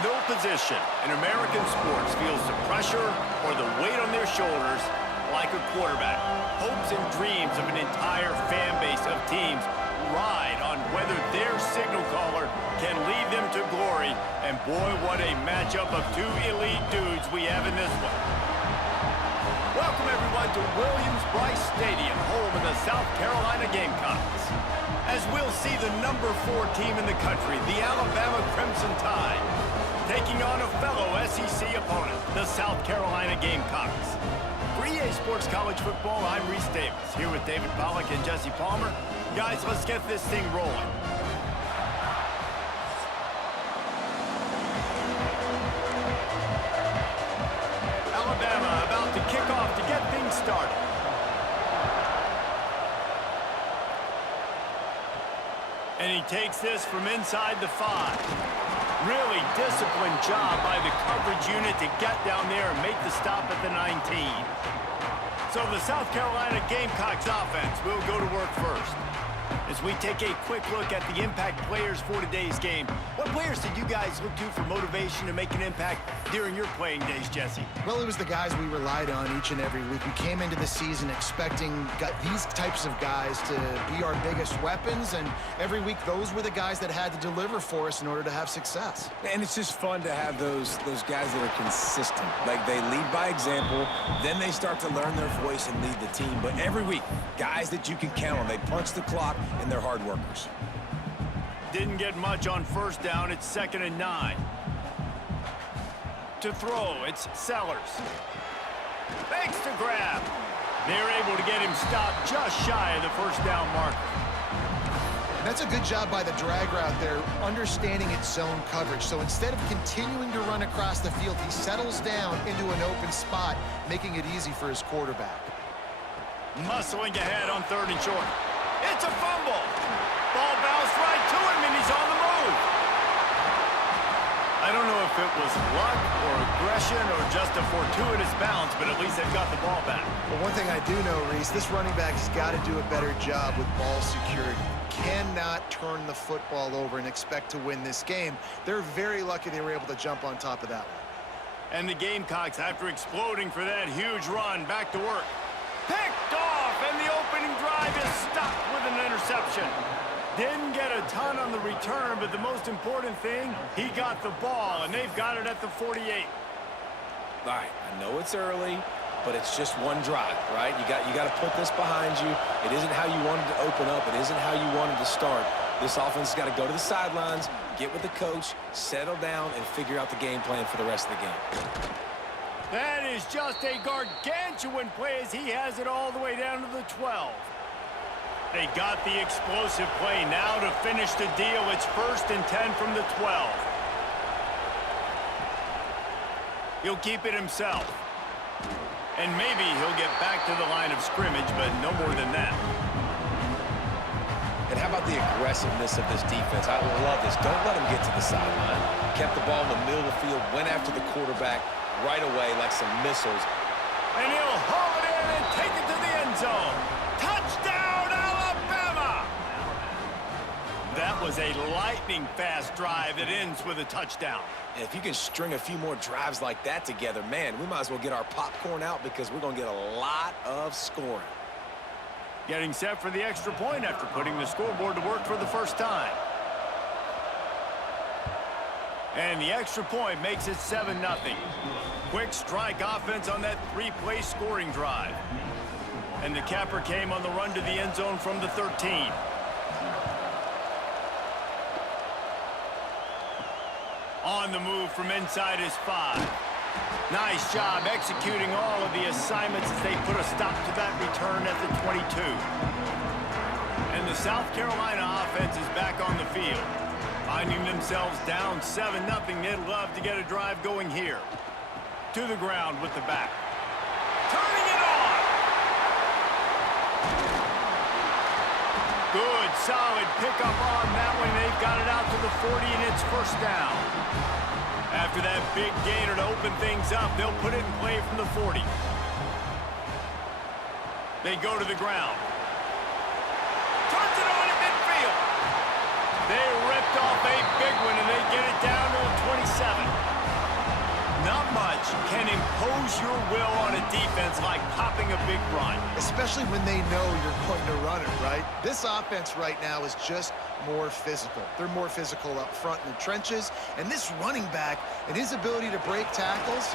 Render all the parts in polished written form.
No position in American sports feels the pressure or the weight on their shoulders like a quarterback. Hopes and dreams of an entire fan base of teams ride on whether their signal caller can lead them to glory. And boy, what a matchup of two elite dudes we have in this one. Welcome everyone to Williams-Brice Stadium, home of the South Carolina Gamecocks. As we'll see the number 4 team in the country, the Alabama Crimson Tide, taking on a fellow SEC opponent, the South Carolina Gamecocks. For EA Sports College Football, I'm Reese Davis, here with David Pollack and Jesse Palmer. Guys, let's get this thing rolling. Alabama about to kick off to get things started. And he takes this from inside the 5. Really disciplined job by the coverage unit to get down there and make the stop at the 19. So the South Carolina Gamecocks offense will go to work first. As we take a quick look at the impact players for today's game, what players did you guys look to for motivation to make an impact during your playing days, Jesse? Well, it was the guys we relied on each and every week. We came into the season expecting these types of guys to be our biggest weapons, and every week those were the guys that had to deliver for us in order to have success. And it's just fun to have those guys that are consistent. Like, they lead by example, then they start to learn their voice and lead the team. But every week, guys that you can count on. They punch the clock, and they're hard workers. Didn't get much on first down. It's 2nd and 9. To throw, it's Sellers. Fakes to grab. They're able to get him stopped just shy of the first down marker. And that's a good job by the drag route there, understanding its zone coverage. So instead of continuing to run across the field, he settles down into an open spot, making it easy for his quarterback. Muscling ahead on 3rd and short. It's a fumble. Ball bounced right to him, and he's on the move. I don't know if it was luck or aggression or just a fortuitous bounce, but at least they've got the ball back. Well, one thing I do know, Reese, this running back has got to do a better job with ball security. Cannot turn the football over and expect to win this game. They're very lucky they were able to jump on top of that one. And the Gamecocks, after exploding for that huge run, back to work. Picked off, and the opening drive is stopped with an interception. Didn't get a ton on the return, but the most important thing, he got the ball, and they've got it at the 48. All right, I know it's early, but it's just one drive, right? You got to put this behind you. It isn't how you wanted to open up. It isn't how you wanted to start. This offense has got to go to the sidelines, get with the coach, settle down, and figure out the game plan for the rest of the game. That is just a gargantuan play as he has it all the way down to the 12. They got the explosive play now to finish the deal. It's 1st and 10 from the 12. He'll keep it himself. And maybe he'll get back to the line of scrimmage, but no more than that. And how about the aggressiveness of this defense? I love this. Don't let him get to the sideline. Kept the ball in the middle of the field, went after the quarterback right away like some missiles. And he'll haul it in and take it to the end zone. Touchdown, Alabama! That was a lightning-fast drive that ends with a touchdown. And if you can string a few more drives like that together, man, we might as well get our popcorn out because we're going to get a lot of scoring. Getting set for the extra point after putting the scoreboard to work for the first time. And the extra point makes it 7-0. Quick strike offense on that 3-play scoring drive. And the capper came on the run to the end zone from the 13. On the move from inside his 5. Nice job executing all of the assignments as they put a stop to that return at the 22. And the South Carolina offense is back on the field. Finding themselves down 7-0, they'd love to get a drive going here. To the ground with the back. Turning it on! Good, solid pickup on that one. They've got it out to the 40, and it's 1st down. After that big gainer to open things up, they'll put it in play from the 40. They go to the ground. Turns it on in midfield. They ripped off a big one, and they get it down to the 27. much can impose your will on a defense like popping a big run? Especially when they know you're going to run it, right? This offense right now is just more physical. They're more physical up front in the trenches, and this running back and his ability to break tackles,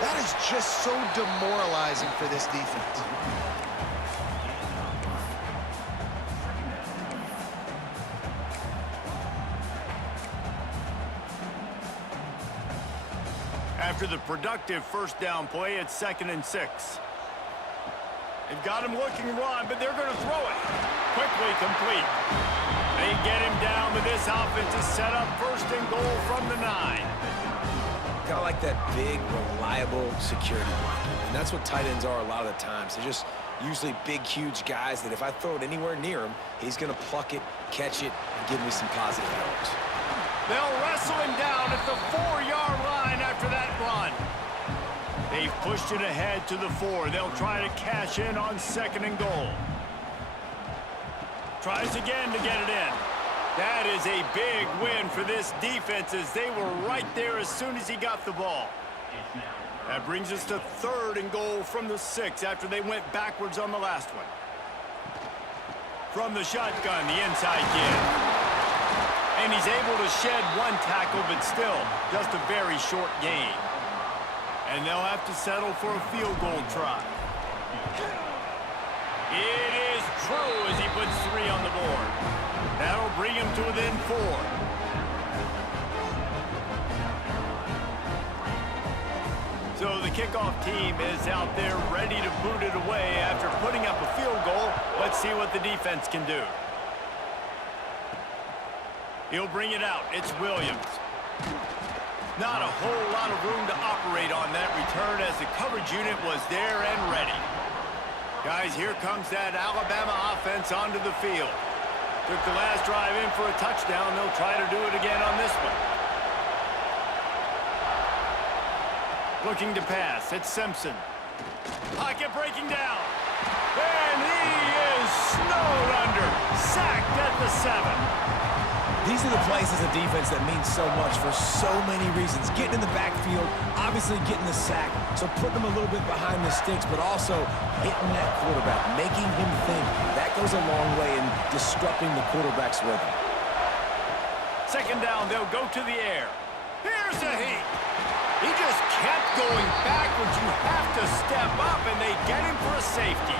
that is just so demoralizing for this defense. After the productive first down play, it's 2nd and 6. They've got him looking to run, but they're going to throw it. Quickly complete. They get him down, but this offense is set up 1st and goal from the 9. Kind of like that big, reliable security blanket. And that's what tight ends are a lot of the times. They're just usually big, huge guys that if I throw it anywhere near him, he's going to pluck it, catch it, and give me some positive yards. They'll wrestle him down at the 4-yard line after that run. They've pushed it ahead to the 4. They'll try to cash in on 2nd and goal. Tries again to get it in. That is a big win for this defense as they were right there as soon as he got the ball. That brings us to 3rd and goal from the 6 after they went backwards on the last one. From the shotgun, the inside give. And he's able to shed 1 tackle, but still just a very short gain. And they'll have to settle for a field goal try. It is true as he puts 3 on the board. That'll bring him to within 4. So the kickoff team is out there ready to boot it away after putting up a field goal. Let's see what the defense can do. He'll bring it out. It's Williams. Not a whole lot of room to operate on that return as the coverage unit was there and ready. Guys, here comes that Alabama offense onto the field. Took the last drive in for a touchdown. They'll try to do it again on this one. Looking to pass. It's Simpson. Pocket breaking down. And he is snowed under. Sacked at the 7. These are the plays as a defense that mean so much for so many reasons. Getting in the backfield, obviously getting the sack, so putting them a little bit behind the sticks, but also hitting that quarterback, making him think. That goes a long way in disrupting the quarterback's rhythm. 2nd down, they'll go to the air. Here's a heat. He just kept going backwards. You have to step up, and they get him for a safety.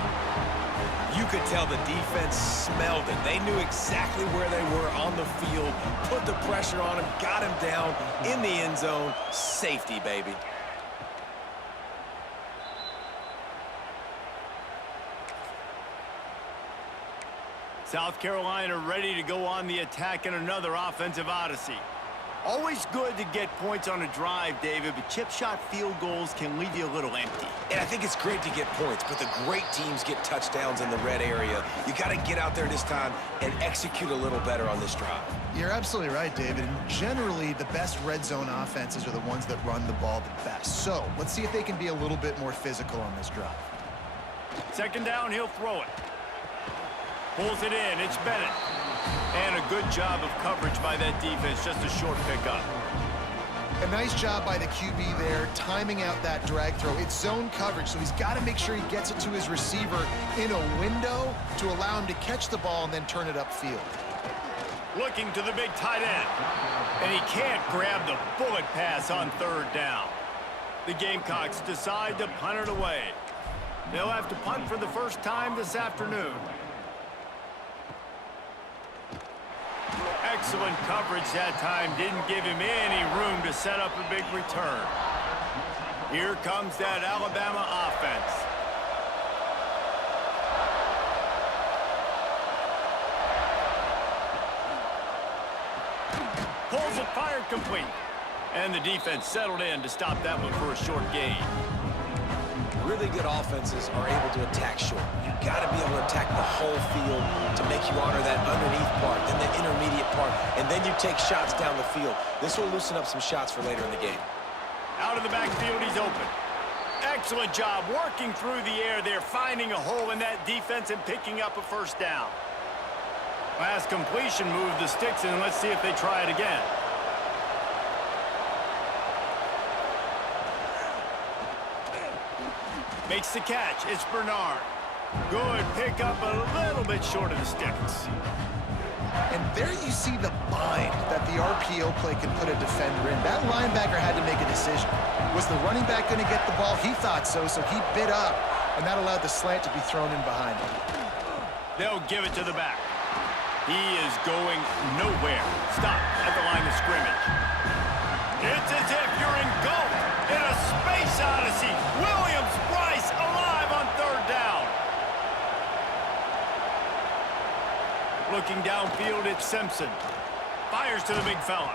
You could tell the defense smelled it. They knew exactly where they were on the field, put the pressure on him, got him down in the end zone. Safety, baby. South Carolina ready to go on the attack in another offensive odyssey. Always good to get points on a drive, David, but chip shot field goals can leave you a little empty. And I think it's great to get points, but the great teams get touchdowns in the red area. You got to get out there this time and execute a little better on this drive. You're absolutely right, David. And generally, the best red zone offenses are the ones that run the ball the best. So let's see if they can be a little bit more physical on this drive. 2nd down, he'll throw it. Pulls it in. It's Bennett. And a good job of coverage by that defense. Just a short pickup. A nice job by the QB there, timing out that drag throw. It's zone coverage, so he's got to make sure he gets it to his receiver in a window to allow him to catch the ball and then turn it upfield. Looking to the big tight end. And he can't grab the bullet pass on 3rd down. The Gamecocks decide to punt it away. They'll have to punt for the first time this afternoon. Excellent coverage that time. Didn't give him any room to set up a big return. Here comes that Alabama offense. Pulls it, fired complete. And the defense settled in to stop that one for a short gain. Really good offenses are able to attack short. You've got to be able to attack the whole field to make you honor that underneath part, then the intermediate part, and then you take shots down the field. This will loosen up some shots for later in the game. Out of the backfield, he's open. Excellent job working through the air there, finding a hole in that defense and picking up a first down. Last completion moved the sticks in. Let's see if they try it again. Makes the catch. It's Bernard. Good pick up a little bit short of the sticks. And there you see the bind that the RPO play can put a defender in. That linebacker had to make a decision. Was the running back going to get the ball? He thought so, so he bit up, and that allowed the slant to be thrown in behind him. They'll give it to the back. He is going nowhere. Stop at the line of scrimmage. It's as if you're engulfed in a space odyssey. Williams-Brice alive on third down. Looking downfield, it's Simpson. Fires to the big fella.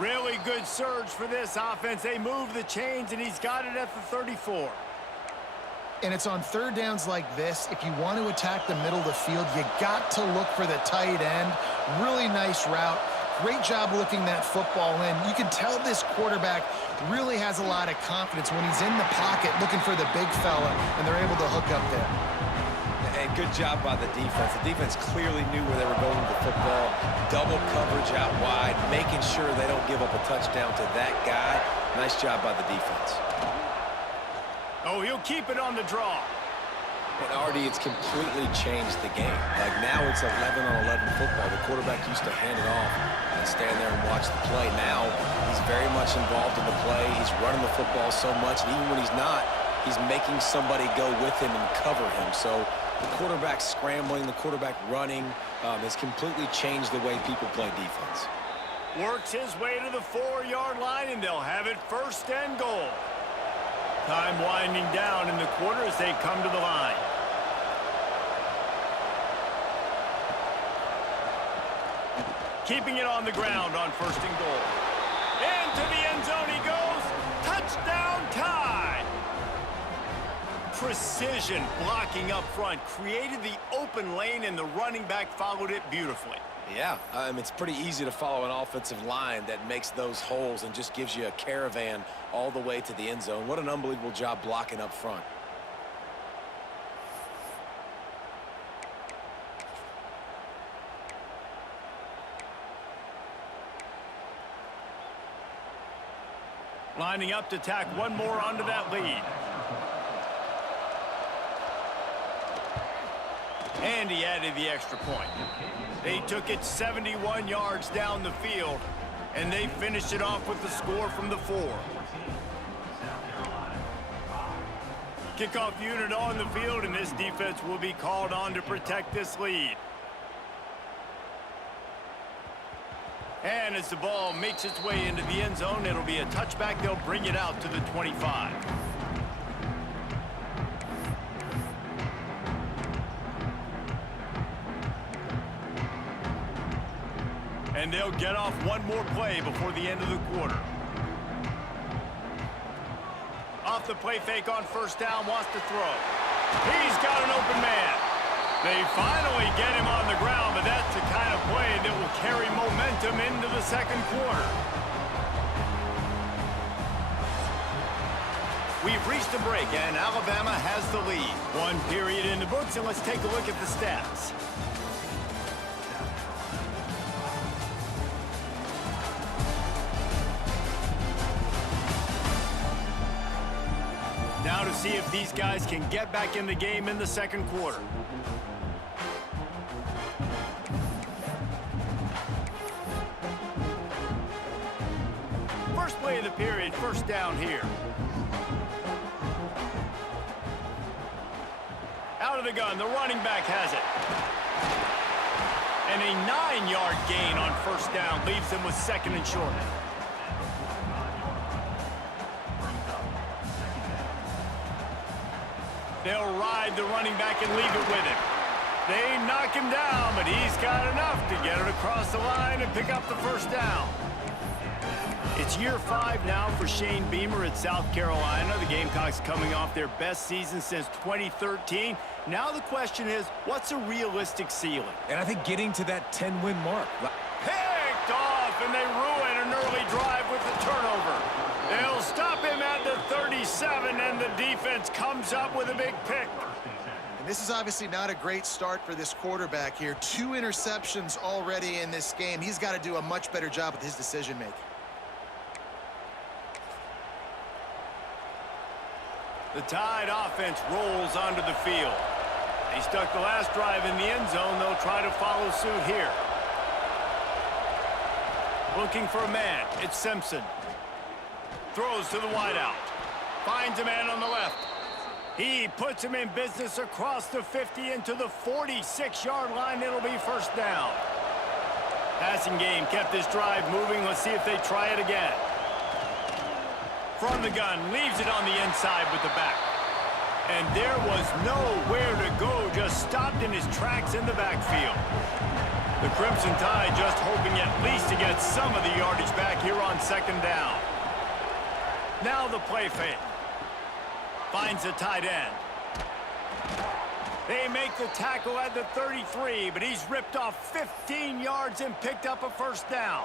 Really good surge for this offense. They move the chains, and he's got it at the 34. And it's on third downs like this. If you want to attack the middle of the field, you got to look for the tight end. Really nice route. Great job looking that football in. You can tell this quarterback really has a lot of confidence when he's in the pocket looking for the big fella, and they're able to hook up there. And good job by the defense. The defense clearly knew where they were going with the football. Double coverage out wide, making sure they don't give up a touchdown to that guy. Nice job by the defense. Oh, he'll keep it on the draw. And Artie, it's completely changed the game. Like now it's 11-on-11 football. The quarterback used to hand it off and stand there and watch the play. Now he's very much involved in the play. He's running the football so much, and even when he's not, he's making somebody go with him and cover him. So the quarterback scrambling, the quarterback running has completely changed the way people play defense. Works his way to the 4-yard line, and they'll have it first and goal. Time winding down in the quarter as they come to the line. Keeping it on the ground on first and goal. Into the end zone he goes. Touchdown tie. Precision blocking up front. Created the open lane, and the running back followed it beautifully. Yeah, it's pretty easy to follow an offensive line that makes those holes and just gives you a caravan all the way to the end zone. What an unbelievable job blocking up front. Lining up to tack one more onto that lead. And he added the extra point. They took it 71 yards down the field, and they finished it off with the score from the 4. Kickoff unit on the field, and this defense will be called on to protect this lead. And as the ball makes its way into the end zone, it'll be a touchback. They'll bring it out to the 25. And they'll get off one more play before the end of the quarter. Off the play fake on first down, wants to throw. He's got an open man. They finally get him on the ground, but that's the kind of play that will carry momentum into the second quarter. We've reached a break, and Alabama has the lead. One period in the books, and let's take a look at the stats. Now to see if these guys can get back in the game in the second quarter. First play of the period, first down here. Out of the gun, the running back has it. And a 9-yard gain on first down leaves them with second and short. They'll ride the running back and leave it with him. They knock him down, but he's got enough to get it across the line and pick up the first down. It's year 5 now for Shane Beamer at South Carolina. The Gamecocks coming off their best season since 2013. Now the question is, what's a realistic ceiling? And I think getting to that 10-win mark. Picked off, and they ruin an early drive with the turnover. They'll stop him at the 37, and the defense comes up with a big pick. And this is obviously not a great start for this quarterback here. 2 interceptions already in this game. He's got to do a much better job with his decision-making. The Tide offense rolls onto the field. They stuck the last drive in the end zone. They'll try to follow suit here. Looking for a man. It's Simpson. Throws to the wideout. Finds a man on the left. He puts him in business across the 50 into the 46-yard line. It'll be first down. Passing game kept this drive moving. Let's see if they try it again. From the gun, leaves it on the inside with the back. And there was nowhere to go, just stopped in his tracks in the backfield. The Crimson Tide just hoping at least to get some of the yardage back here on second down. Now the play fake. Finds the tight end. They make the tackle at the 33, but he's ripped off 15 yards and picked up a first down.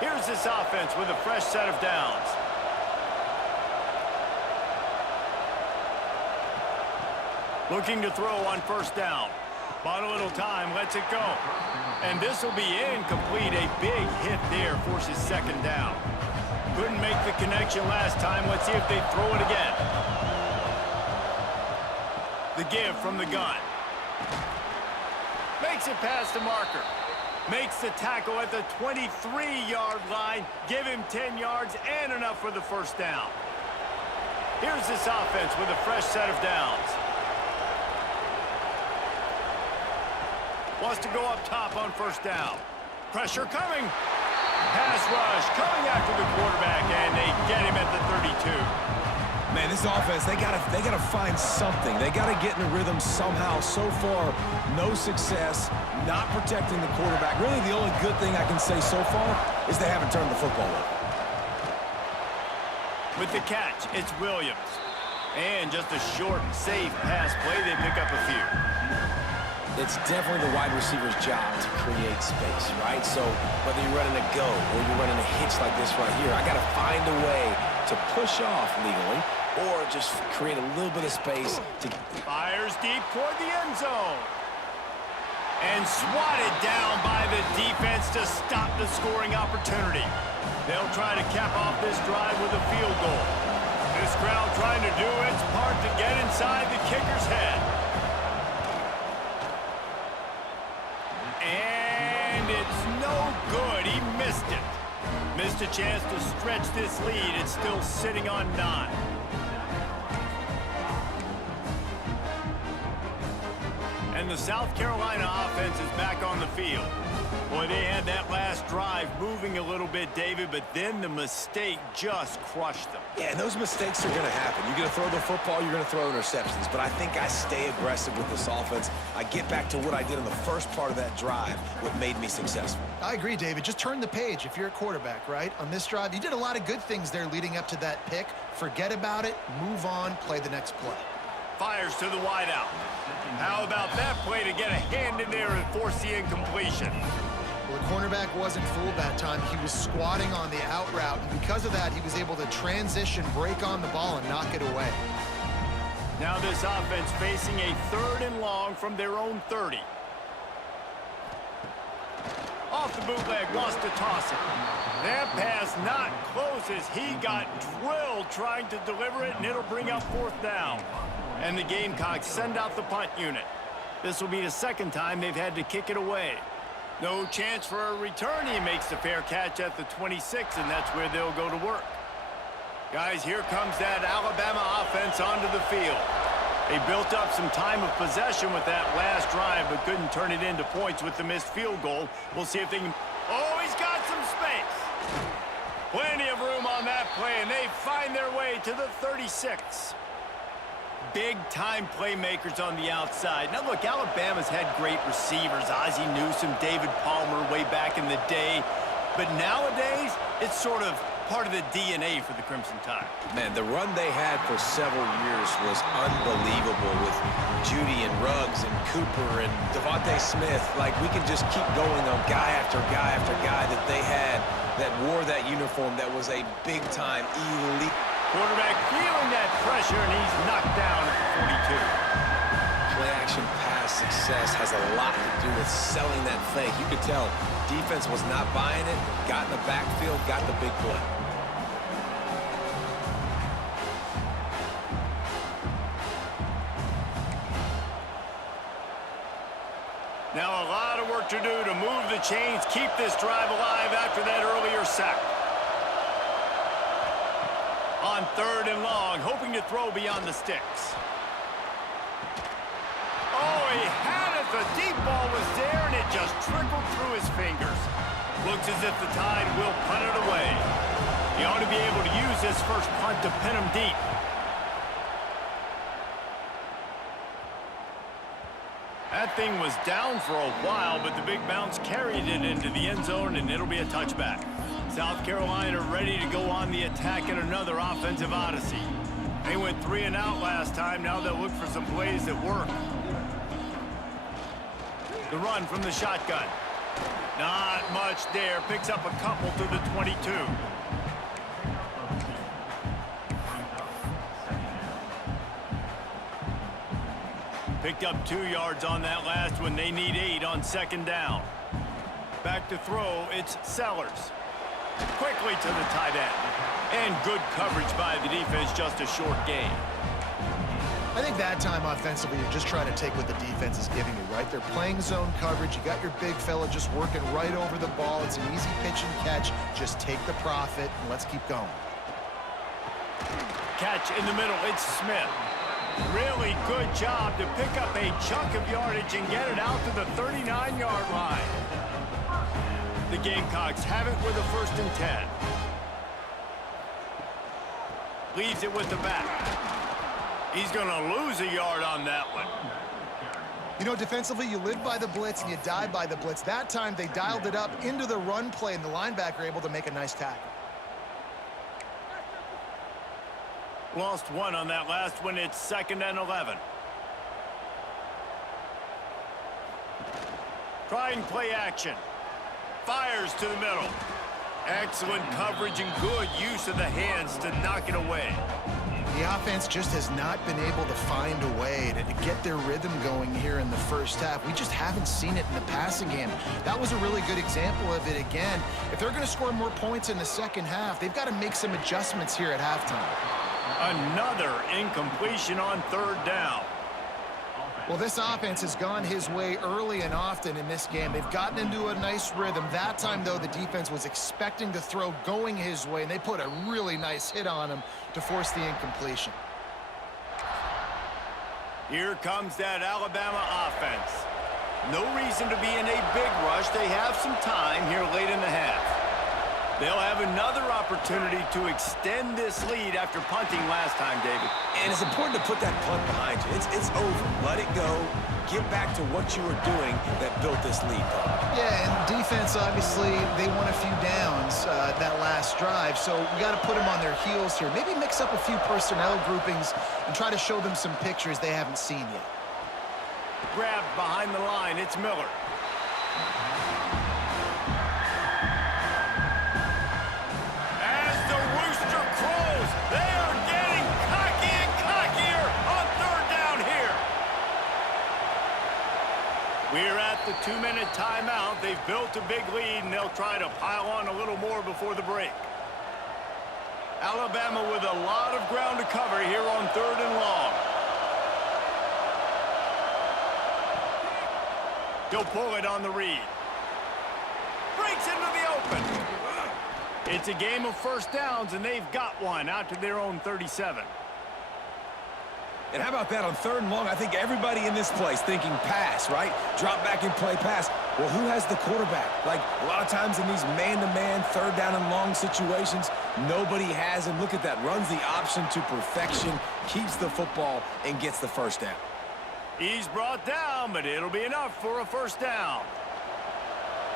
Here's this offense with a fresh set of downs. Looking to throw on first down. Bought a little time, lets it go. And this will be incomplete. A big hit there forces second down. Couldn't make the connection last time. Let's see if they throw it again. The give from the gun. Makes it past the marker. Makes the tackle at the 23-yard line. Give him 10 yards and enough for the first down. Here's this offense with a fresh set of downs. Wants to go up top on first down. Pressure coming. Pass rush coming after the quarterback, and they get him at the 32. Man, this offense, they gotta find something. They gotta get in the rhythm somehow. So far, no success, not protecting the quarterback. Really, the only good thing I can say so far is they haven't turned the football over. With the catch, it's Williams. And just a short, safe pass play, they pick up a few. It's definitely the wide receiver's job to create space, right? So whether you're running a go or you're running a hitch like this right here, I got to find a way to push off legally or just create a little bit of space to... Fires deep toward the end zone. And swatted down by the defense to stop the scoring opportunity. They'll try to cap off this drive with a field goal. This crowd trying to do its part to get inside the kicker's head. And it's no good. He missed it. Missed a chance to stretch this lead. It's still sitting on 9. And the South Carolina offense is back on the field. Boy, they had that last drive moving a little bit, David, but then the mistake just crushed them. Yeah, and those mistakes are going to happen. You're going to throw the football, you're going to throw interceptions. But I think I stay aggressive with this offense. I get back to what I did in the first part of that drive, what made me successful. I agree, David. Just turn the page if you're a quarterback, right? On this drive, you did a lot of good things there leading up to that pick. Forget about it, move on, play the next play. Fires to the wideout. How about that play to get a hand in there and force the incompletion? Well, the cornerback wasn't fooled that time. He was squatting on the out route, and because of that, he was able to transition, break on the ball, and knock it away. Now this offense facing a 3rd and long from their own 30. Off the bootleg, wants to toss it. That pass not close as he got drilled trying to deliver it, and it'll bring up 4th down. And the Gamecocks send out the punt unit. This will be the 2nd time they've had to kick it away. No chance for a return. He makes the fair catch at the 26, and that's where they'll go to work. Guys, here comes that Alabama offense onto the field. They built up some time of possession with that last drive, but couldn't turn it into points with the missed field goal. We'll see if they can... Oh, he's got some space. Plenty of room on that play, and they find their way to the 36. Big-time playmakers on the outside. Now, look, Alabama's had great receivers. Ozzie Newsome, David Palmer way back in the day. But nowadays, it's sort of part of the DNA for the Crimson Tide. Man, the run they had for several years was unbelievable with Judy and Ruggs and Cooper and Devontae Smith. Like, we can just keep going on guy after guy after guy that they had that wore that uniform that was a big-time elite. Quarterback feeling that pressure, and he's knocked down at the 42. Play-action pass success has a lot to do with selling that fake. You could tell defense was not buying it, got in the backfield, got the big play. Now a lot of work to do to move the chains, keep this drive alive after that earlier sack. On 3rd and long, hoping to throw beyond the sticks. Oh, he had it. The deep ball was there, and it just trickled through his fingers. Looks as if the Tide will punt it away. He ought to be able to use this first punt to pin him deep. That thing was down for a while, but the big bounce carried it into the end zone, and it'll be a touchback. South Carolina ready to go on the attack in another offensive odyssey. They went 3 and out last time. Now they'll look for some plays that work. The run from the shotgun. Not much there. Picks up a couple to the 22. Picked up 2 yards on that last one. They need 8 on 2nd down. Back to throw. It's Sellers. Quickly to the tight end. And good coverage by the defense. Just a short gain. I think that time offensively, you're just trying to take what the defense is giving you, right? They're playing zone coverage. You got your big fella just working right over the ball. It's an easy pitch and catch. Just take the profit, and let's keep going. Catch in the middle. It's Smith. Really good job to pick up a chunk of yardage and get it out to the 39-yard line. The Gamecocks have it with a 1st and 10. Leaves it with the back. He's going to lose a yard on that one. You know, defensively, you live by the blitz and you die by the blitz. That time, they dialed it up into the run play, and the linebacker able to make a nice tackle. Lost 1 on that last one. It's 2nd and 11. Trying play action. Fires to the middle. Excellent coverage and good use of the hands to knock it away. The offense just has not been able to find a way to get their rhythm going here in the first half. We just haven't seen it in the passing game. That was a really good example of it again. If they're going to score more points in the second half, they've got to make some adjustments here at halftime. Another incompletion on 3rd down. Well, this offense has gone his way early and often in this game. They've gotten into a nice rhythm. That time, though, the defense was expecting to throw going his way, and they put a really nice hit on him to force the incompletion. Here comes that Alabama offense. No reason to be in a big rush. They have some time here late in the half. They'll have another opportunity to extend this lead after punting last time, David. And it's important to put that punt behind you. It's over. Let it go. Get back to what you were doing that built this lead. Yeah, and defense, obviously, they won a few downs that last drive, so we got to put them on their heels here. Maybe mix up a few personnel groupings and try to show them some pictures they haven't seen yet. Grabbed behind the line. It's Miller. They are getting cocky and cockier on 3rd down here. We're at the 2-minute timeout. They've built a big lead, and they'll try to pile on a little more before the break. Alabama with a lot of ground to cover here on 3rd and long. He'll pull it on the read. Breaks into the open. It's a game of 1st downs, and they've got one out to their own 37. And how about that on 3rd and long? I think everybody in this place thinking pass, right? Drop back and play pass. Well, who has the quarterback? Like, a lot of times in these man-to-man, 3rd down and long situations, nobody has him. Look at that. Runs the option to perfection, keeps the football, and gets the 1st down. He's brought down, but it'll be enough for a 1st down.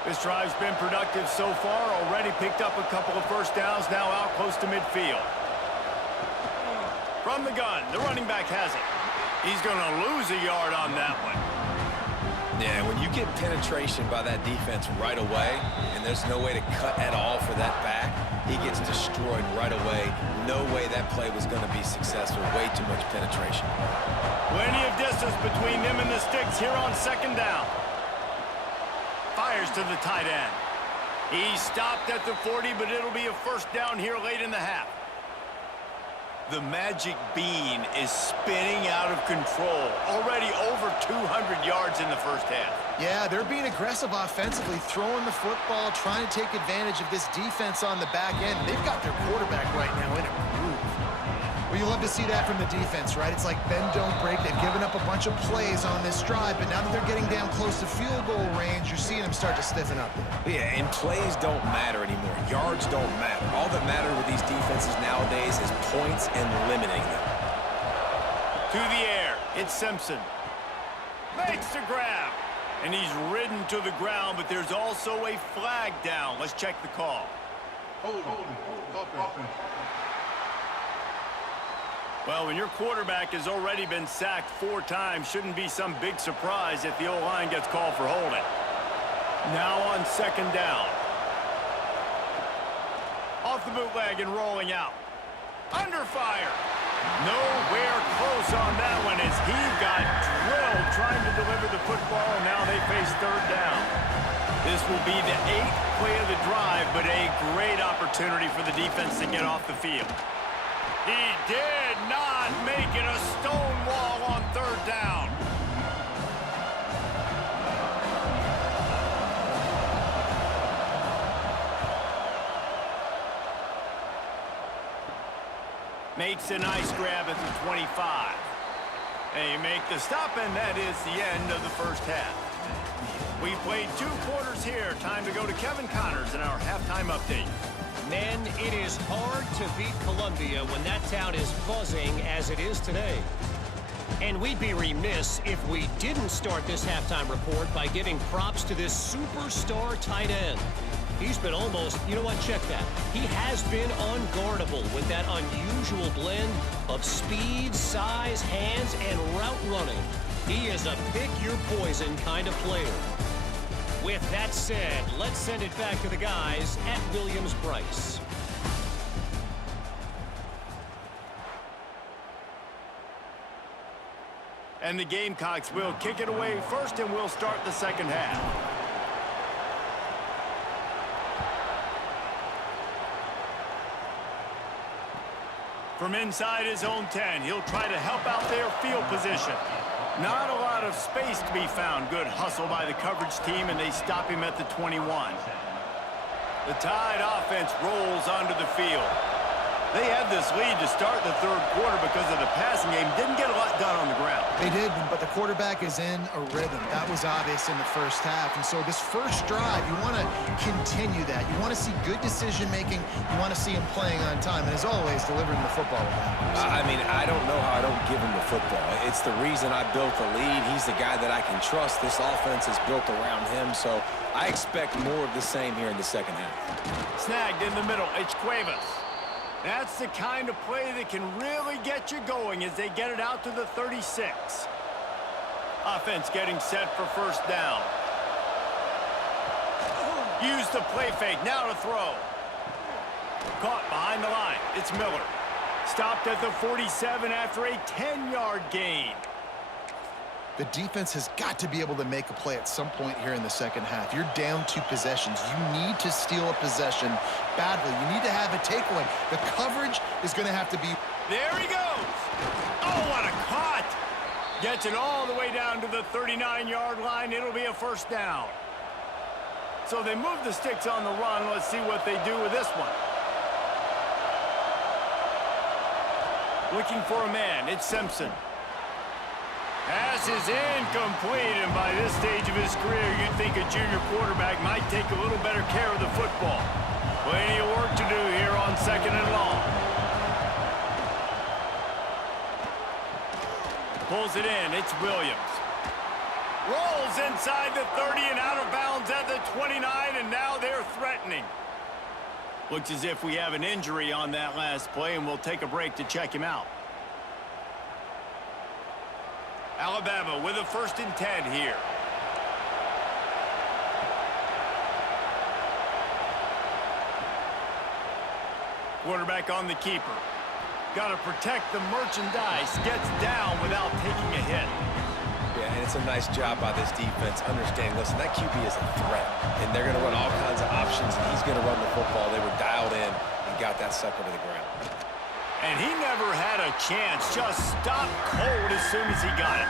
This drive's been productive so far. Already picked up a couple of 1st downs, now out close to midfield. From the gun, the running back has it. He's going to lose a yard on that one. Yeah, when you get penetration by that defense right away, and there's no way to cut at all for that back, he gets destroyed right away. No way that play was going to be successful. Way too much penetration. Plenty of distance between them and the sticks here on 2nd down. Fires to the tight end. He stopped at the 40, but it'll be a 1st down here late in the half. The magic bean is spinning out of control. Already over 200 yards in the first half. Yeah, they're being aggressive offensively, throwing the football, trying to take advantage of this defense on the back end. They've got their quarterback right now in a groove. Well, you love to see that from the defense, right? It's like bend, don't break. They've given up a bunch of plays on this drive, but now that they're getting down close to field goal range, you're seeing them start to stiffen up. Yeah, and plays don't matter anymore. Yards don't matter. All that matters with these defenses nowadays is points and limiting them. To the air, it's Simpson. Makes the grab. And he's ridden to the ground, but there's also a flag down. Let's check the call. Well, when your quarterback has already been sacked 4 times, shouldn't be some big surprise if the O-line gets called for holding. Now on second down. Off the bootleg and rolling out. Under fire. Nowhere close on that one as he got drilled trying to deliver the football, and now they face third down. This will be the 8th play of the drive, but a great opportunity for the defense to get off the field. He did not make it a stone wall on third down. Makes a nice grab at the 25. They make the stop, and that is the end of the first half. We played 2 quarters here. Time to go to Kevin Connors in our halftime update. Men, it is hard to beat Columbia when that town is buzzing as it is today. And we'd be remiss if we didn't start this halftime report by giving props to this superstar tight end. He's been almost, you know what, check that. He has been unguardable with that unusual blend of speed, size, hands, and route running. He is a pick-your-poison kind of player. With that said, let's send it back to the guys at Williams-Brice. And the Gamecocks will kick it away first, and we'll start the second half. From inside his own 10, he'll try to help out their field position. Not a lot of space to be found. Good hustle by the coverage team, and they stop him at the 21. The Tide offense rolls onto the field. They had this lead to start the third quarter because of the passing game. Didn't get a lot done on the ground. They did, but the quarterback is in a rhythm. That was obvious in the first half. And so this first drive, you want to continue that. You want to see good decision-making. You want to see him playing on time. And as always, delivering the football. I mean, I don't know how I don't give him the football. It's the reason I built the lead. He's the guy that I can trust. This offense is built around him. So I expect more of the same here in the second half. Snagged in the middle. It's Cuevas. That's the kind of play that can really get you going as they get it out to the 36. Offense getting set for first down. Use the play fake. Now to throw. Caught behind the line. It's Miller. Stopped at the 47 after a 10-yard gain. The defense has got to be able to make a play at some point here in the second half. You're down 2 possessions. You need to steal a possession badly. You need to have a takeaway. The coverage is going to have to be... There he goes. Oh, what a caught. Gets it all the way down to the 39-yard line. It'll be a first down. So they move the sticks on the run. Let's see what they do with this one. Looking for a man. It's Simpson. Pass is incomplete, and by this stage of his career, you'd think a junior quarterback might take a little better care of the football. Plenty of work to do here on second and long. Pulls it in. It's Williams. Rolls inside the 30 and out of bounds at the 29, and now they're threatening. Looks as if we have an injury on that last play, and we'll take a break to check him out. Alabama with a 1st and 10 here. Quarterback on the keeper. Got to protect the merchandise. Gets down without taking a hit. Yeah, and it's a nice job by this defense. Understanding, listen, that QB is a threat, and they're going to run all kinds of options, and he's going to run the football. They were dialed in and got that sucker to the ground. And he never had a chance. Just stopped cold as soon as he got it.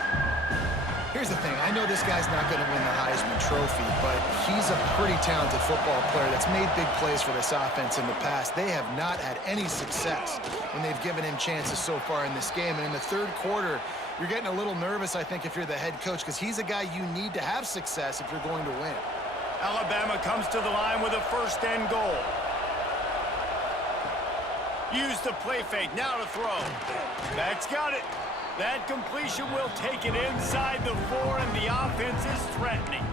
Here's the thing. I know this guy's not going to win the Heisman Trophy, but he's a pretty talented football player that's made big plays for this offense in the past. They have not had any success when they've given him chances so far in this game. And in the third quarter, you're getting a little nervous, I think, if you're the head coach, because he's a guy you need to have success if you're going to win. Alabama comes to the line with a first and goal. Use the play fake, now to throw. That's got it. That completion will take it inside the 4, and the offense is threatening.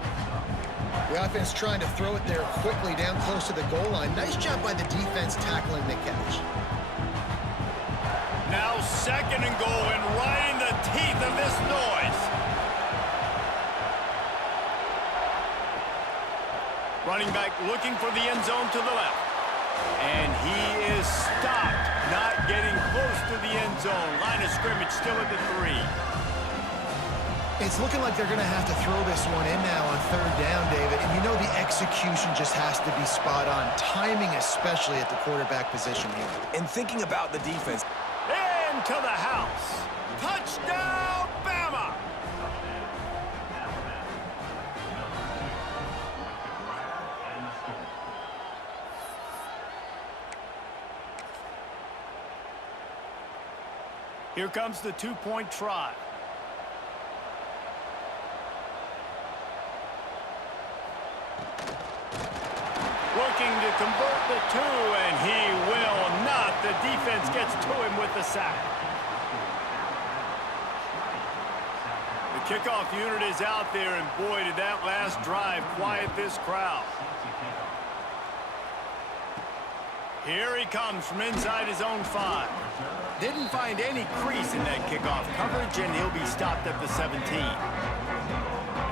The offense trying to throw it there quickly down close to the goal line. Nice job by the defense tackling the catch. Now second and goal, and right in the teeth of this noise. Running back looking for the end zone to the left. And he is stopped, not getting close to the end zone. Line of scrimmage still at the 3. It's looking like they're going to have to throw this one in now on third down, David. And you know the execution just has to be spot on. Timing especially at the quarterback position here. And thinking about the defense. Into the house. Touchdown, Bama! Here comes the 2-point try. Looking to convert the 2, and he will not. The defense gets to him with the sack. The kickoff unit is out there, and boy, did that last drive quiet this crowd. Here he comes from inside his own 5. Didn't find any crease in that kickoff coverage, and he'll be stopped at the 17.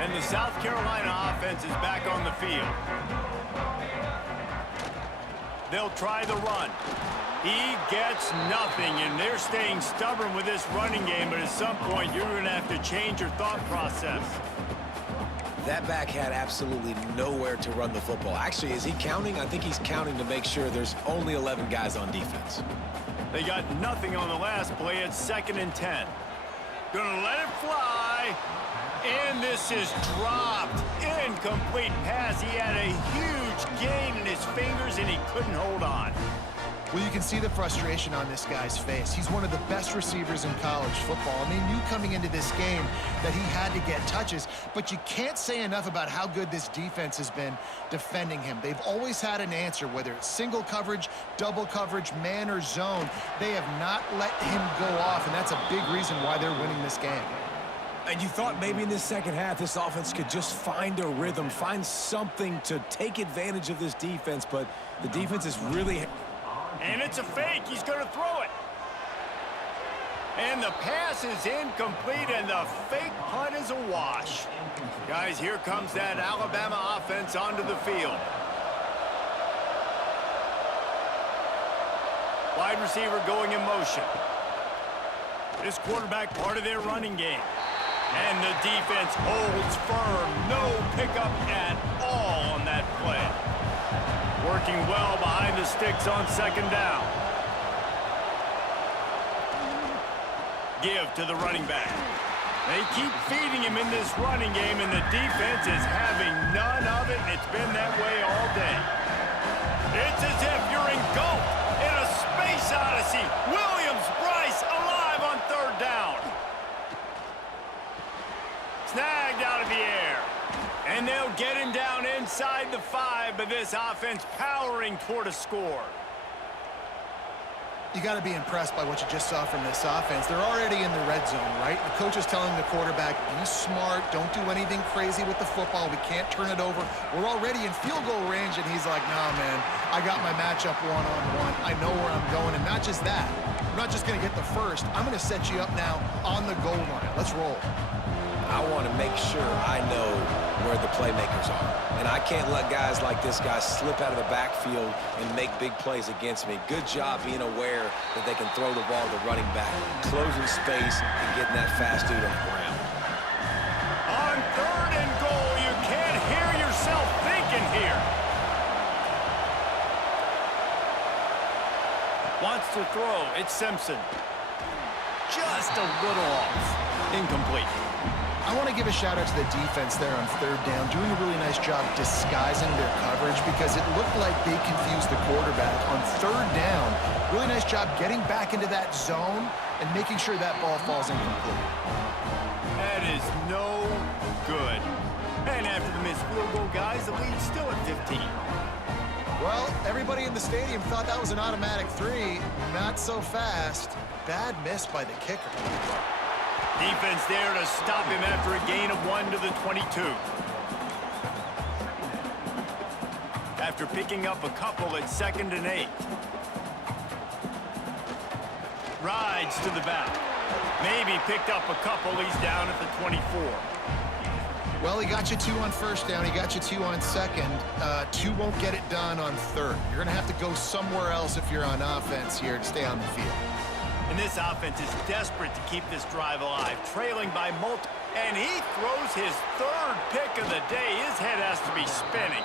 And the South Carolina offense is back on the field. They'll try the run. He gets nothing, and they're staying stubborn with this running game, but at some point you're going to have to change your thought process. That back had absolutely nowhere to run the football. Actually, is he counting? I think he's counting to make sure there's only 11 guys on defense. They got nothing on the last play. It's 2nd and 10. Gonna let it fly. And this is dropped. Incomplete pass. He had a huge gain in his fingers, and he couldn't hold on. Well, you can see the frustration on this guy's face. He's one of the best receivers in college football. I mean, knew coming into this game that he had to get touches, but you can't say enough about how good this defense has been defending him. They've always had an answer, whether it's single coverage, double coverage, man or zone. They have not let him go off, and that's a big reason why they're winning this game. And you thought maybe in this second half this offense could just find a rhythm, find something to take advantage of this defense, but the defense is really... And it's a fake. He's going to throw it. And the pass is incomplete, and the fake punt is a wash. Guys, here comes that Alabama offense onto the field. Wide receiver going in motion. This quarterback part of their running game. And the defense holds firm. No pickup at all on that play. Working well behind the sticks on 2nd down. Give to the running back. They keep feeding him in this running game, and the defense is having none of it, and it's been that way all day. It's as if you're engulfed in a space odyssey. Williams-Brice alive on 3rd down. Snagged out of the air. And they'll get him down inside the 5, but this offense powering toward a score. You got to be impressed by what you just saw from this offense. They're already in the red zone, right? The coach is telling the quarterback, be smart, don't do anything crazy with the football. We can't turn it over. We're already in field goal range, and he's like, nah, man, I got my matchup one-on-one. I know where I'm going, and not just that. I'm not just going to get the first. I'm going to set you up now on the goal line. Let's roll. I want to make sure I know where the playmakers are. And I can't let guys like this guy slip out of the backfield and make big plays against me. Good job being aware that they can throw the ball to running back, closing space, and getting that fast dude on the ground. On 3rd and goal, you can't hear yourself thinking here. Wants to throw. It's Simpson. Just a little off. Incomplete. I want to give a shout out to the defense there on third down, doing a really nice job disguising their coverage because it looked like they confused the quarterback on third down. Really nice job getting back into that zone and making sure that ball falls incomplete. That is no good. And after the missed field goal, guys, the lead's still at 15. Well, everybody in the stadium thought that was an automatic 3. Not so fast. Bad miss by the kicker. Defense there to stop him after a gain of 1 to the 22. After picking up a couple at 2nd and 8. Rides to the back. Maybe picked up a couple. He's down at the 24. Well, he got you 2 on first down. He got you 2 on second. 2 won't get it done on third. You're going to have to go somewhere else if you're on offense here to stay on the field. And this offense is desperate to keep this drive alive, trailing by multiple. And he throws his 3rd pick of the day. His head has to be spinning.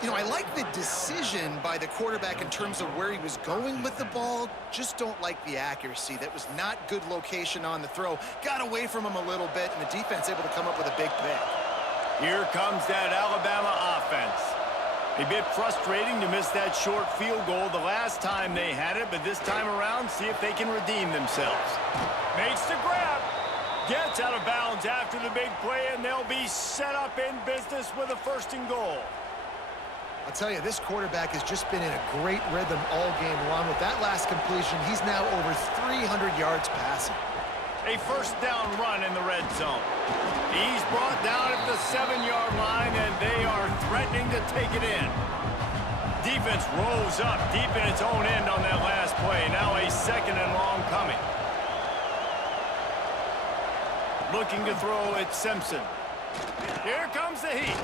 You know, I like the decision by the quarterback in terms of where he was going with the ball. Just don't like the accuracy. That was not good location on the throw. Got away from him a little bit, and the defense able to come up with a big pick. Here comes that Alabama offense. A bit frustrating to miss that short field goal the last time they had it, but this time around, see if they can redeem themselves. Makes the grab. Gets out of bounds after the big play, and they'll be set up in business with a 1st and goal. I'll tell you, this quarterback has just been in a great rhythm all game long. With that last completion, he's now over 300 yards passing. A 1st down run in the red zone. He's brought down at the 7-yard line, and they are threatening to take it in. Defense rolls up deep in its own end on that last play. Now a 2nd and long coming. Looking to throw at Simpson. Here comes the heat.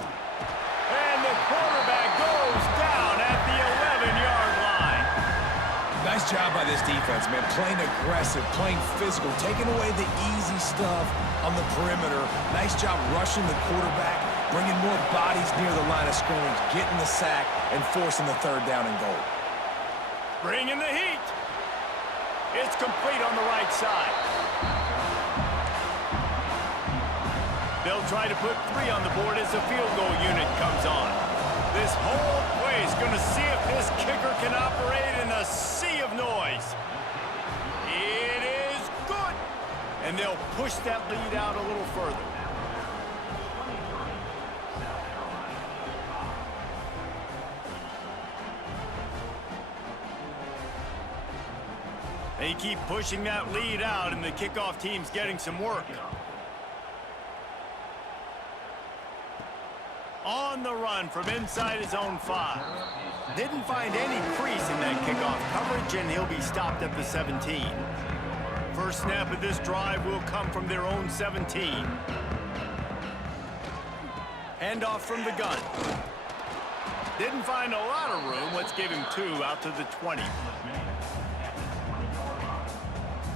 And the quarterback goes down at the 11-yard line. Nice job by this defense, man. Playing aggressive, playing physical, taking away the easy stuff on the perimeter. Nice job rushing the quarterback, bringing more bodies near the line of scrimmage, getting the sack, and forcing the 3rd down and goal. Bringing the heat. It's complete on the right side. They'll try to put 3 on the board as the field goal unit comes on. This whole play is going to see if this kicker can operate in a sea of noise. It is good. And they'll push that lead out a little further. They keep pushing that lead out, and the kickoff team's getting some work. On the run from inside his own 5. Didn't find any crease in that kickoff coverage, and he'll be stopped at the 17. First snap of this drive will come from their own 17. Handoff from the gun. Didn't find a lot of room. Let's give him 2 out to the 20.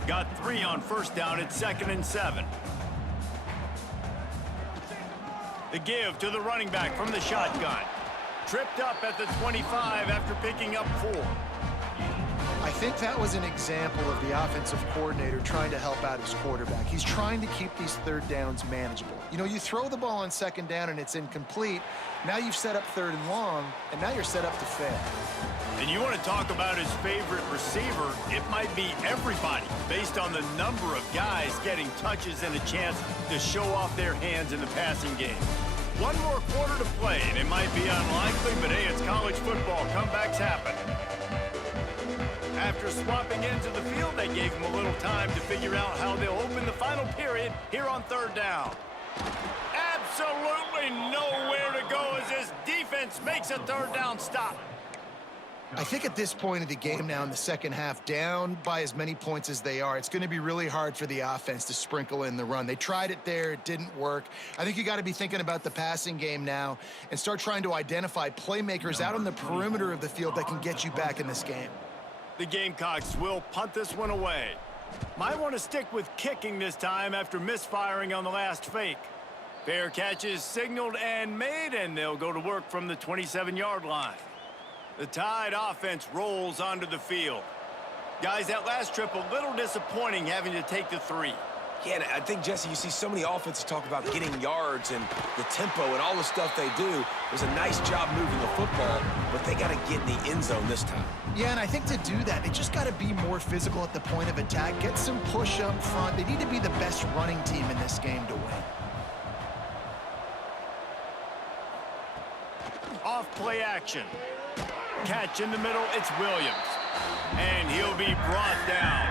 Got 3 on 1st down at 2nd and 7. The give to the running back from the shotgun. Tripped up at the 25 after picking up 4. I think that was an example of the offensive coordinator trying to help out his quarterback. He's trying to keep these 3rd downs manageable. You know, you throw the ball on 2nd down and it's incomplete. Now you've set up 3rd and long, and now you're set up to fail. And you want to talk about his favorite receiver, it might be everybody, based on the number of guys getting touches and a chance to show off their hands in the passing game. 1 more quarter to play, and it might be unlikely, but hey, it's college football. Comebacks happen. After swapping ends of the field, they gave him a little time to figure out how they'll open the final period here on 3rd down. Absolutely nowhere to go as this defense makes a 3rd down stop. I think at this point of the game now in the second half, down by as many points as they are, it's going to be really hard for the offense to sprinkle in the run. They tried it there. It didn't work. I think you got to be thinking about the passing game now and start trying to identify playmakers out on the perimeter of the field that can get you back in this game. The Gamecocks will punt this one away. Might want to stick with kicking this time after misfiring on the last fake. Fair catch is signaled and made, and they'll go to work from the 27-yard line. The Tide offense rolls onto the field. Guys, that last trip, a little disappointing having to take the 3. Yeah, and I think, Jesse, you see so many offenses talk about getting yards and the tempo and all the stuff they do. It was a nice job moving the football, but they got to get in the end zone this time. Yeah, and I think to do that, they just got to be more physical at the point of attack, get some push up front. They need to be the best running team in this game to win. Off play action. Catch in the middle, it's Williams. And he'll be brought down.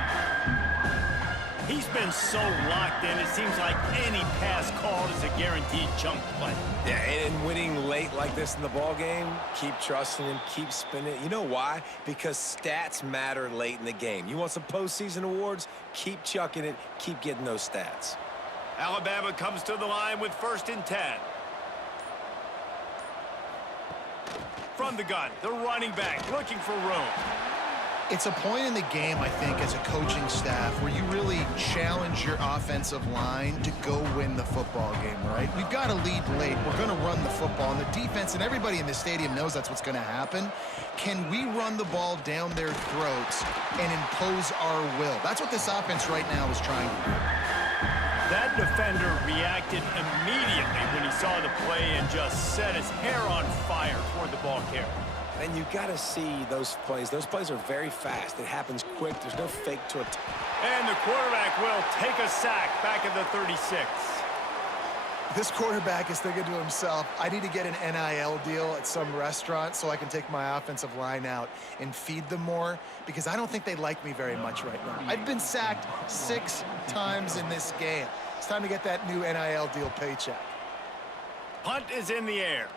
He's been so locked in, it seems like any pass called is a guaranteed chunk play. Yeah, and winning late like this in the ball game, keep trusting him, keep spinning it. You know why? Because stats matter late in the game. You want some postseason awards? Keep chucking it, keep getting those stats. Alabama comes to the line with 1st and 10. From the gun, the running back looking for room. It's a point in the game, I think, as a coaching staff where you really challenge your offensive line to go win the football game, right? We've got to lead late. We're going to run the football. And the defense and everybody in the stadium knows that's what's going to happen. Can we run the ball down their throats and impose our will? That's what this offense right now is trying to do. That defender reacted immediately when he saw the play and just set his hair on fire toward the ball carrier. And you got to see those plays. Those plays are very fast. It happens quick. There's no fake to it. And the quarterback will take a sack back at the 36. This quarterback is thinking to himself, I need to get an NIL deal at some restaurant so I can take my offensive line out and feed them more, because I don't think they like me very much right now. I've been sacked 6 times in this game. It's time to get that new NIL deal paycheck. Punt is in the air.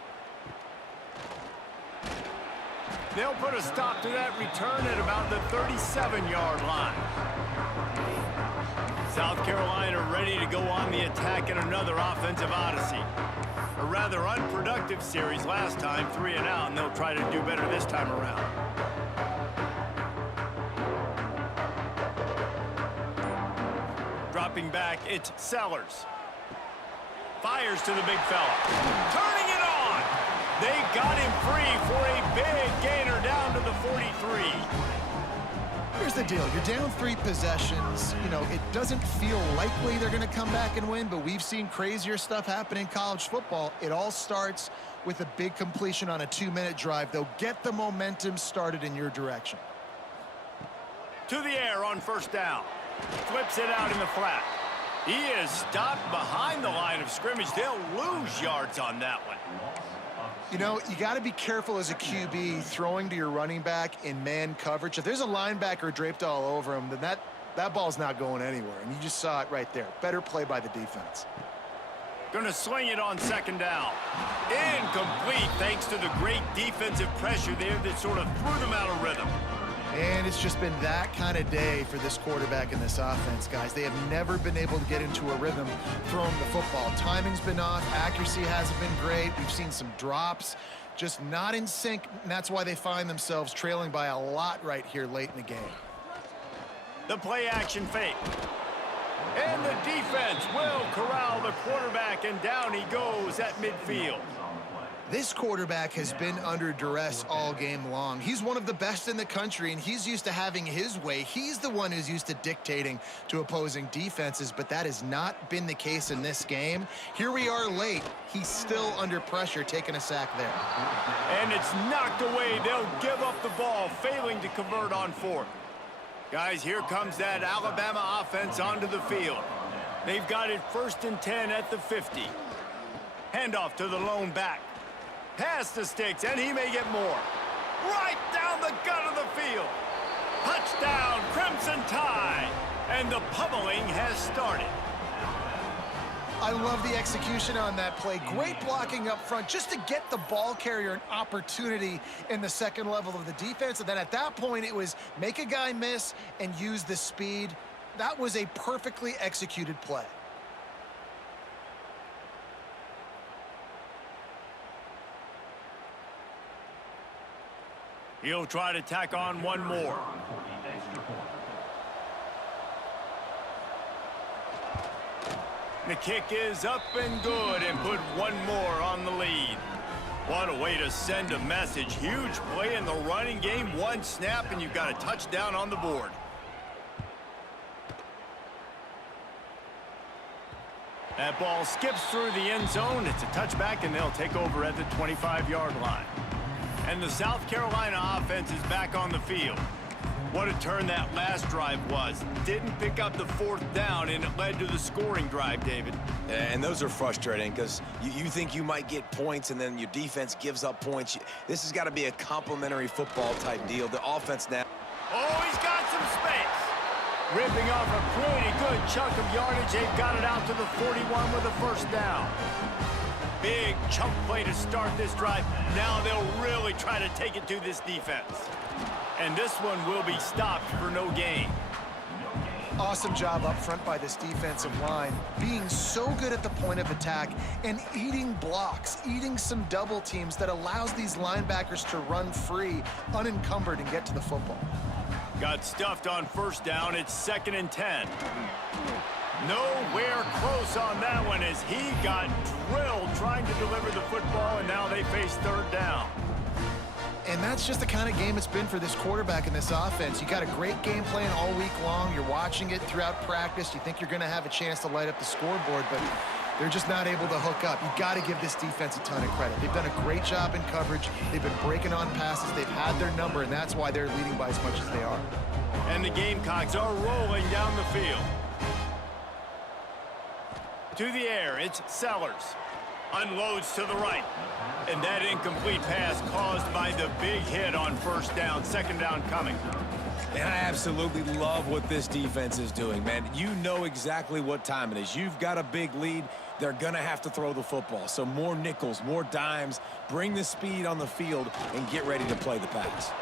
They'll put a stop to that return at about the 37-yard line. South Carolina ready to go on the attack in another offensive odyssey. A rather unproductive series last time, 3 and out, and they'll try to do better this time around. Dropping back, it's Sellers. Fires to the big fella. Turning it on! They got him free for a big gainer down to the 43. Here's the deal. You're down 3 possessions. You know, it doesn't feel likely they're going to come back and win, but we've seen crazier stuff happen in college football. It all starts with a big completion on a 2-minute drive. They'll get the momentum started in your direction. To the air on 1st down. Flips it out in the flat. He is stopped behind the line of scrimmage. They'll lose yards on that one. You know, you got to be careful as a QB throwing to your running back in man coverage. If there's a linebacker draped all over him, then that ball's not going anywhere. And you just saw it right there. Better play by the defense. Going to sling it on 2nd down. Incomplete thanks to the great defensive pressure there that sort of threw them out of rhythm. And it's just been that kind of day for this quarterback and this offense, guys. They have never been able to get into a rhythm throwing the football. Timing's been off. Accuracy hasn't been great. We've seen some drops, just not in sync. And that's why they find themselves trailing by a lot right here late in the game. The play action fake. And the defense will corral the quarterback, and down he goes at midfield. This quarterback has been under duress all game long. He's one of the best in the country, and he's used to having his way. He's the one who's used to dictating to opposing defenses, but that has not been the case in this game. Here we are late. He's still under pressure, taking a sack there. And it's knocked away. They'll give up the ball, failing to convert on 4th. Guys, here comes that Alabama offense onto the field. They've got it 1st and 10 at the 50. Handoff to the lone back. Past the sticks, and he may get more. Right down the gut of the field. Touchdown, Crimson Tide. And the pummeling has started. I love the execution on that play. Great blocking up front just to get the ball carrier an opportunity in the second level of the defense. And then at that point, it was make a guy miss and use the speed. That was a perfectly executed play. He'll try to tack on one more. The kick is up and good, and put one more on the lead. What a way to send a message. Huge play in the running game. One snap, and you've got a touchdown on the board. That ball skips through the end zone. It's a touchback, and they'll take over at the 25-yard line. And the South Carolina offense is back on the field. What a turn that last drive was. Didn't pick up the 4th down, and it led to the scoring drive, David. And those are frustrating because you think you might get points, and then your defense gives up points. This has got to be a complimentary football type deal. The offense now. Oh, he's got some space. Ripping off a pretty good chunk of yardage. They've got it out to the 41 with a 1st down. Big chunk play to start this drive. Now they'll really try to take it to this defense. And this one will be stopped for no gain. Awesome job up front by this defensive line, being so good at the point of attack and eating blocks, eating some double teams that allows these linebackers to run free, unencumbered, and get to the football. Got stuffed on 1st down. It's 2nd and 10. Nowhere close on that one as he got drilled trying to deliver the football, and now they face 3rd down. And that's just the kind of game it's been for this quarterback in this offense. You got a great game plan all week long. You're watching it throughout practice. You think you're going to have a chance to light up the scoreboard, but they're just not able to hook up. You got to give this defense a ton of credit. They've done a great job in coverage. They've been breaking on passes. They've had their number, and that's why they're leading by as much as they are. And the Gamecocks are rolling down the field. To the air, it's Sellers. Unloads to the right. And that incomplete pass caused by the big hit on 1st down, 2nd down coming. And I absolutely love what this defense is doing, man. You know exactly what time it is. You've got a big lead. They're going to have to throw the football. So more nickels, more dimes, bring the speed on the field, and get ready to play the pass.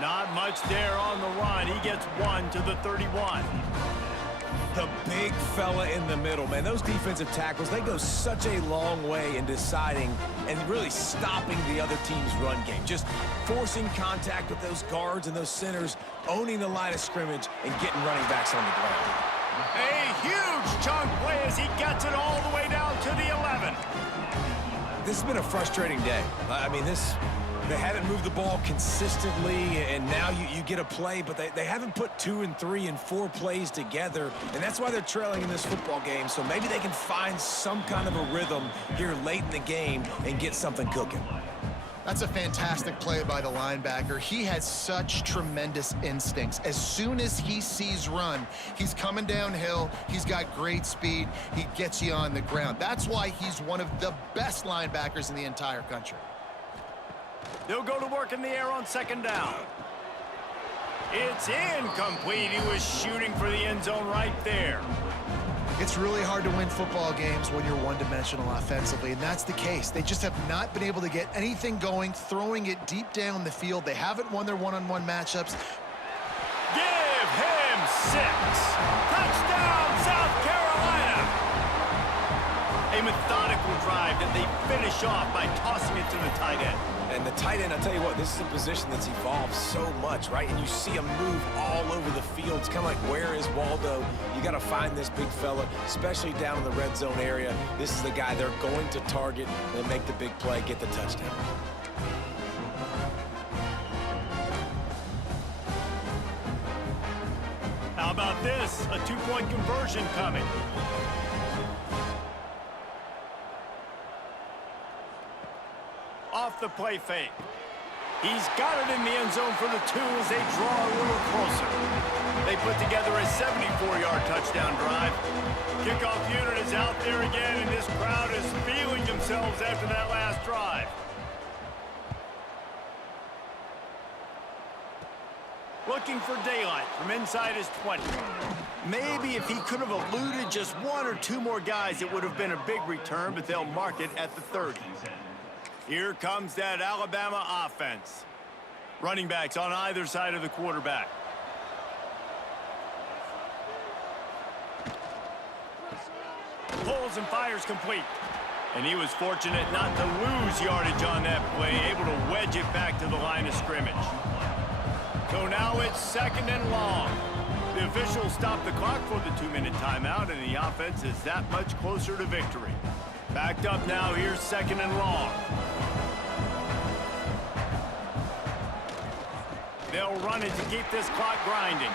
Not much there on the run. He gets 1 to the 31. The big fella in the middle, man. Those defensive tackles, they go such a long way in deciding and really stopping the other team's run game. Just forcing contact with those guards and those centers, owning the line of scrimmage, and getting running backs on the ground. A huge chunk play as he gets it all the way down to the 11. This has been a frustrating day. I mean, they haven't moved the ball consistently, and now you get a play, but they haven't put 2 and 3 and 4 plays together, and that's why they're trailing in this football game. So maybe they can find some kind of a rhythm here late in the game and get something cooking. That's a fantastic play by the linebacker. He has such tremendous instincts. As soon as he sees run, he's coming downhill. He's got great speed. He gets you on the ground. That's why he's one of the best linebackers in the entire country. They'll go to work in the air on 2nd down. It's incomplete. He was shooting for the end zone right there. It's really hard to win football games when you're one-dimensional offensively, and that's the case. They just have not been able to get anything going, throwing it deep down the field. They haven't won their one-on-one matchups. Give him 6. Touchdown, South Carolina. A methodical drive that they finish off by tossing it to the tight end. And the tight end, I'll tell you what, this is a position that's evolved so much, right? And you see him move all over the field. It's kind of like, where is Waldo? You got to find this big fella, especially down in the red zone area. This is the guy they're going to target and make the big play, get the touchdown. How about this? A 2-point conversion coming. Off the play fake. He's got it in the end zone for the 2 as they draw a little closer. They put together a 74-yard touchdown drive. Kickoff unit is out there again, and this crowd is feeling themselves after that last drive. Looking for daylight from inside his 20. Maybe if he could have eluded just 1 or 2 more guys, it would have been a big return, but they'll mark it at the 30. Here comes that Alabama offense. Running backs on either side of the quarterback. Pulls and fires complete. And he was fortunate not to lose yardage on that play, able to wedge it back to the line of scrimmage. So now it's 2nd and long. The officials stop the clock for the 2-minute timeout, and the offense is that much closer to victory. Backed up now, here's 2nd and long. They'll run it to keep this clock grinding.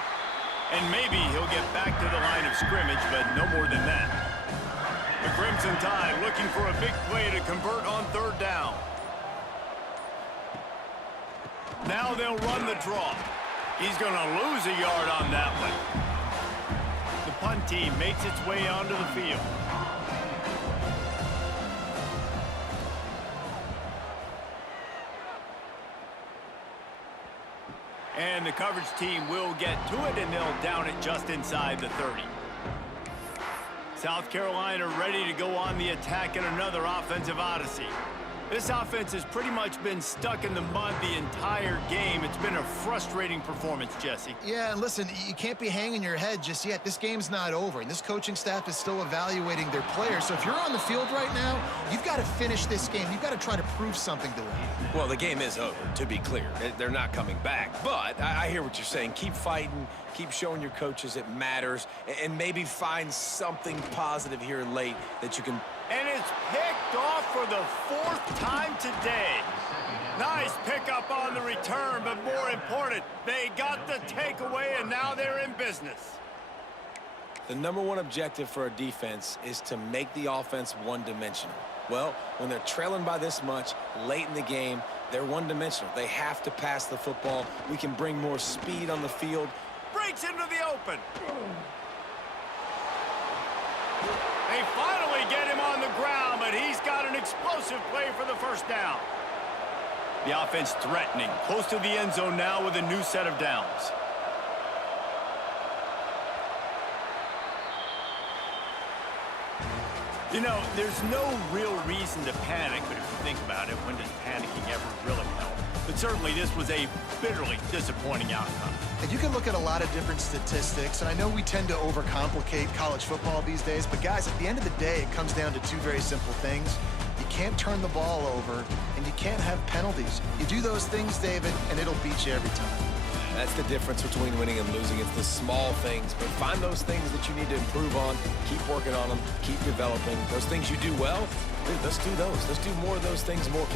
And maybe he'll get back to the line of scrimmage, but no more than that. The Crimson Tide looking for a big play to convert on third down. Now they'll run the draw. He's going to lose a yard on that one. The punt team makes its way onto the field. And the coverage team will get to it, and they'll down it just inside the 30. South Carolina ready to go on the attack in another offensive odyssey. This offense has pretty much been stuck in the mud the entire game. It's been a frustrating performance, Jesse. Yeah, and listen, you can't be hanging your head just yet. This game's not over, and this coaching staff is still evaluating their players. So if you're on the field right now, you've got to finish this game. You've got to try to prove something to them. Well, the game is over, to be clear. They're not coming back. But I hear what you're saying. Keep fighting. Keep showing your coaches it matters. And maybe find something positive here late that you can... And it's picked off for the 4th time today. Nice pickup on the return, but more important, they got the takeaway, and now they're in business. The number one objective for a defense is to make the offense one-dimensional. Well, when they're trailing by this much late in the game, they're one-dimensional. They have to pass the football. We can bring more speed on the field. Breaks into the open. They finally get him on the ground, but he's got an explosive play for the first down. The offense threatening, close to the end zone now with a new set of downs. You know, there's no real reason to panic, but if you think about it, when does panicking ever really help? But certainly this was a bitterly disappointing outcome. And you can look at a lot of different statistics, and I know we tend to overcomplicate college football these days, but guys, at the end of the day, it comes down to two very simple things. You can't turn the ball over, and you can't have penalties. You do those things, David, and it'll beat you every time. That's the difference between winning and losing. It's the small things, but find those things that you need to improve on. Keep working on them. Keep developing. Those things you do well, dude, let's do those. Let's do more of those things more